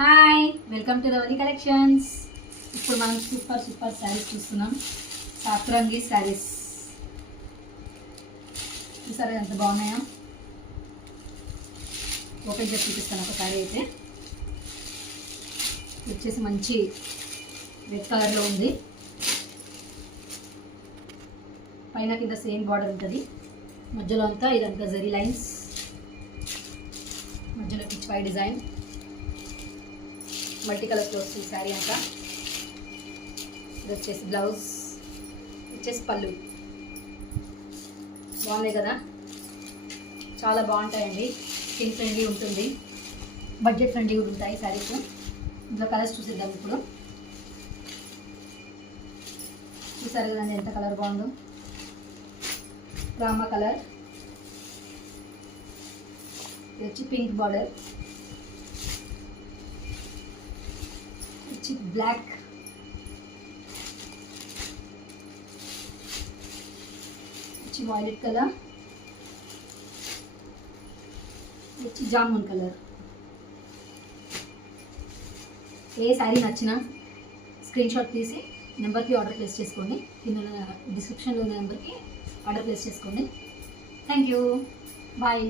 Hi, welcome to Ravali collections. ఇప్పుడు మనం super saris చూస్తున్నాం. సాత్రంగి శారీస్ చూసారా ఎంత బాగున్నాయో. ఓపెన్ చేసి చూపిస్తాను. ఒక శారీ అయితే వచ్చేసి మంచి రెడ్ కలర్లో ఉంది. పైన కింద సేమ్ బార్డర్ ఉంటుంది. మధ్యలో అంతా ఇదంతా జరీ లైన్స్, మధ్యలో పిచ్ పై డిజైన్, మల్టీ కలర్స్లో వస్తుంది శారీ అంతా. ఇది వచ్చేసి బ్లౌజ్, వచ్చేసి పళ్ళు. బాగున్నాయి కదా, చాలా బాగుంటాయండి. స్కిన్ ఫ్రెండ్లీ ఉంటుంది, బడ్జెట్ ఫ్రెండ్లీ కూడా ఉంటాయి శారీస్. ఇందులో కలర్స్ చూసిద్దాం ఇప్పుడు. చూసారు కదండి ఎంత కలర్ బాగుందో. రామా కలర్, ఇది వచ్చి పింక్ బార్డర్, వచ్చి బ్లాక్, వచ్చి వైలెట్ కలర్, వచ్చి జామున్ కలర్. ఏ శారీ నచ్చినా స్క్రీన్ షాట్ తీసి నెంబర్కి ఆర్డర్ ప్లేస్ చేసుకోండి. కింద డిస్క్రిప్షన్లో ఉన్న నెంబర్కి ఆర్డర్ ప్లేస్ చేసుకోండి. Thank you, bye.